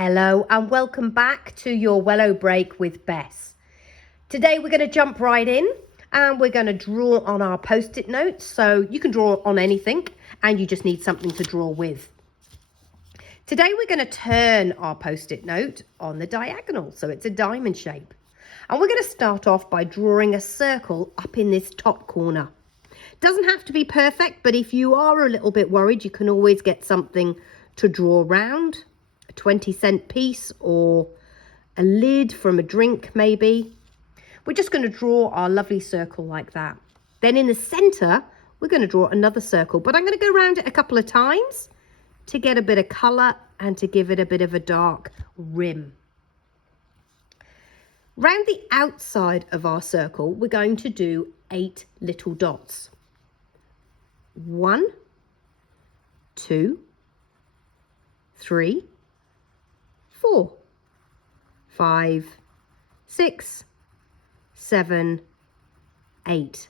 Hello and welcome back to your Wello Break with Bess. Today we're going to jump right in and we're going to draw on our post-it notes. So you can draw on anything and you just need something to draw with. Today we're going to turn our post-it note on the diagonal, so it's a diamond shape. And we're going to start off by drawing a circle up in this top corner. Doesn't have to be perfect, but if you are a little bit worried, you can always get something to draw around. 20-cent piece or a lid from a drink maybe. We're just going to draw our lovely circle like that. Then in the center we're going to draw another circle, but I'm going to go around it a couple of times to get a bit of color and to give it a bit of a dark rim. Round the outside of our circle we're going to do 8 little dots. 1, 2, 3, 4, 5, 6, 7, 8.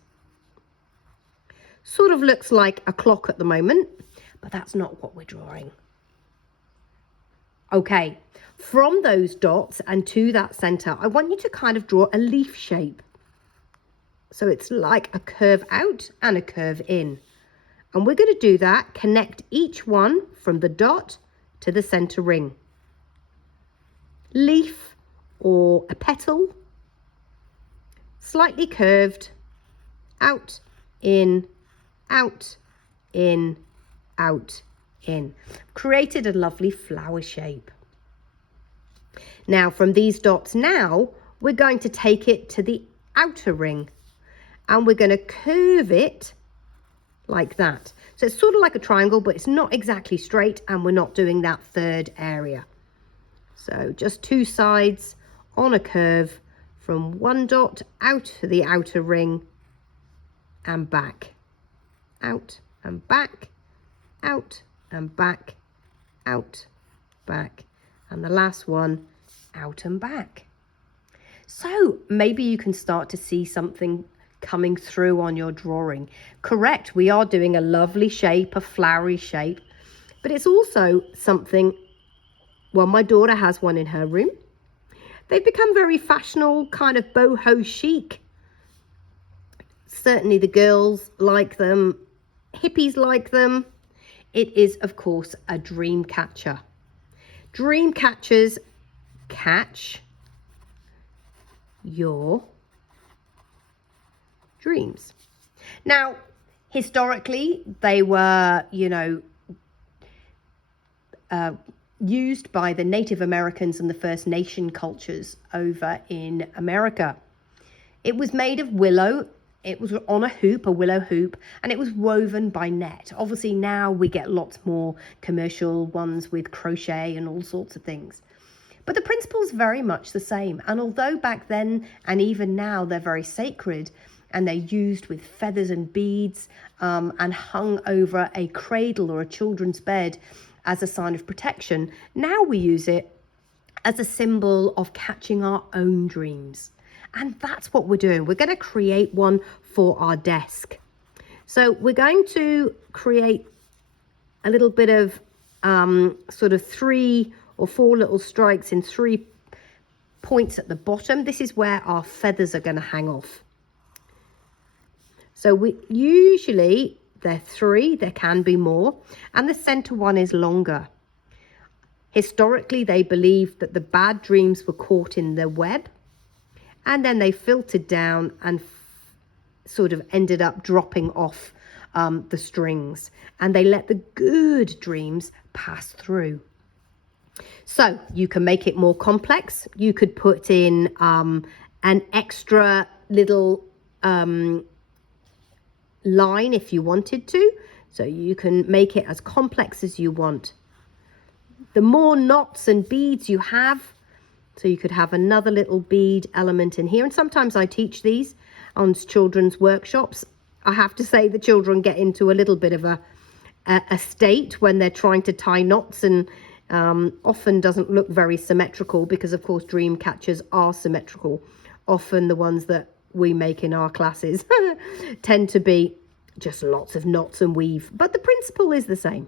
Sort of looks like a clock at the moment, but that's not what we're drawing. Okay, from those dots and to that center, I want you to kind of draw a leaf shape. So it's like a curve out and a curve in. And we're going to do that, connect each one from the dot to the center ring. Leaf or a petal, slightly curved, out, in, out, in, out, in. Created a lovely flower shape. Now from these dots now, we're going to take it to the outer ring and we're going to curve it like that. So it's sort of like a triangle, but it's not exactly straight and we're not doing that third area. So just 2 sides on a curve from one dot out to the outer ring and back, out and back, out and back, out, back, and the last one out and back. So maybe you can start to see something coming through on your drawing. Correct, we are doing a lovely shape, a flowery shape, but it's also something. Well, my daughter has one in her room. They've become very fashionable, kind of boho chic. Certainly the girls like them, hippies like them. It is, of course, a dream catcher. Dream catchers catch your dreams. Now, historically, they were, used by the Native Americans and the First Nation cultures over in America. It was made of willow. It was on a hoop, a willow hoop, and it was woven by net. Obviously now we get lots more commercial ones with crochet and all sorts of things. But the principle is very much the same. And although back then and even now they're very sacred and they're used with feathers and beads and hung over a cradle or a children's bed as a sign of protection, now we use it as a symbol of catching our own dreams. And that's what we're doing. We're going to create one for our desk. So we're going to create a little bit of sort of 3 or 4 little strikes in 3 points at the bottom. This is where our feathers are going to hang off. So we usually, they're 3, there can be more, and the center one is longer. Historically, they believed that the bad dreams were caught in the web, and then they filtered down and sort of ended up dropping off the strings, and they let the good dreams pass through. So you can make it more complex. You could put in an extra little line if you wanted to, so you can make it as complex as you want. The more knots and beads you have, so you could have another little bead element in here, and sometimes I teach these on children's workshops. I have to say the children get into a little bit of a state when they're trying to tie knots, and often doesn't look very symmetrical because of course dream catchers are symmetrical. Often the ones that we make in our classes tend to be just lots of knots and weave, but the principle is the same.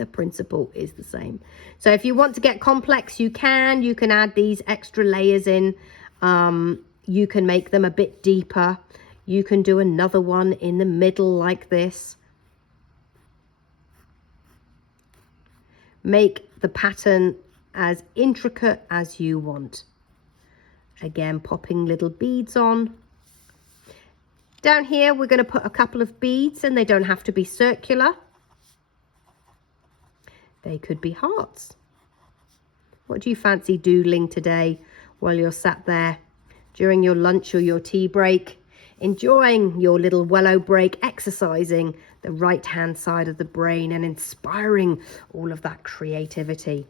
the principle is the same. So if you want to get complex, you can add these extra layers in. You can make them a bit deeper. You can do another one in the middle like this. Make the pattern as intricate as you want. Again, popping little beads on. Down here, we're going to put a couple of beads, and they don't have to be circular. They could be hearts. What do you fancy doodling today while you're sat there during your lunch or your tea break, enjoying your little Wello break, exercising the right-hand side of the brain and inspiring all of that creativity?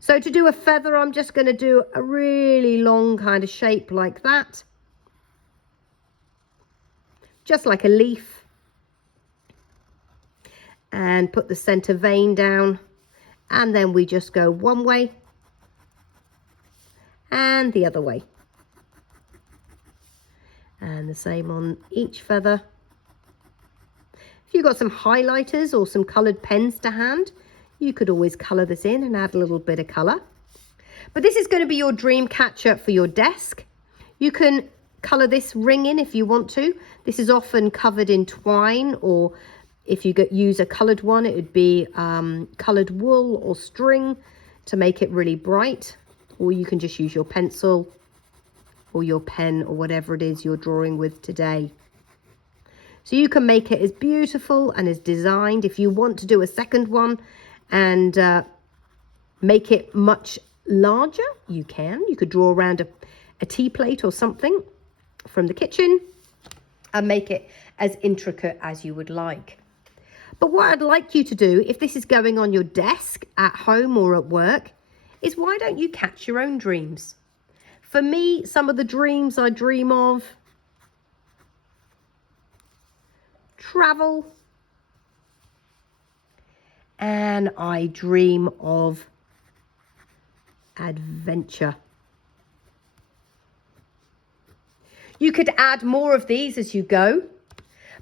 So to do a feather, I'm just going to do a really long kind of shape like that. Just like a leaf. And put the center vein down. And then we just go one way and the other way. And the same on each feather. If you've got some highlighters or some coloured pens to hand, you could always colour this in and add a little bit of colour. But this is going to be your dream catcher for your desk. You can colour this ring in if you want to. This is often covered in twine, or if you use a coloured one, it would be coloured wool or string to make it really bright. Or you can just use your pencil or your pen or whatever it is you're drawing with today. So you can make it as beautiful and as designed. If you want to do a second one and make it much larger, you can. You could draw around a tea plate or something from the kitchen and make it as intricate as you would like. But what I'd like you to do, if this is going on your desk at home or at work, is why don't you catch your own dreams? For me, some of the dreams I dream of: travel, and I dream of adventure. You could add more of these as you go,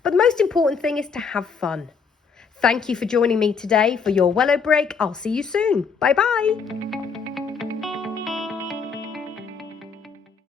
but the most important thing is to have fun. Thank you for joining me today for your Wello break. I'll see you soon. Bye bye.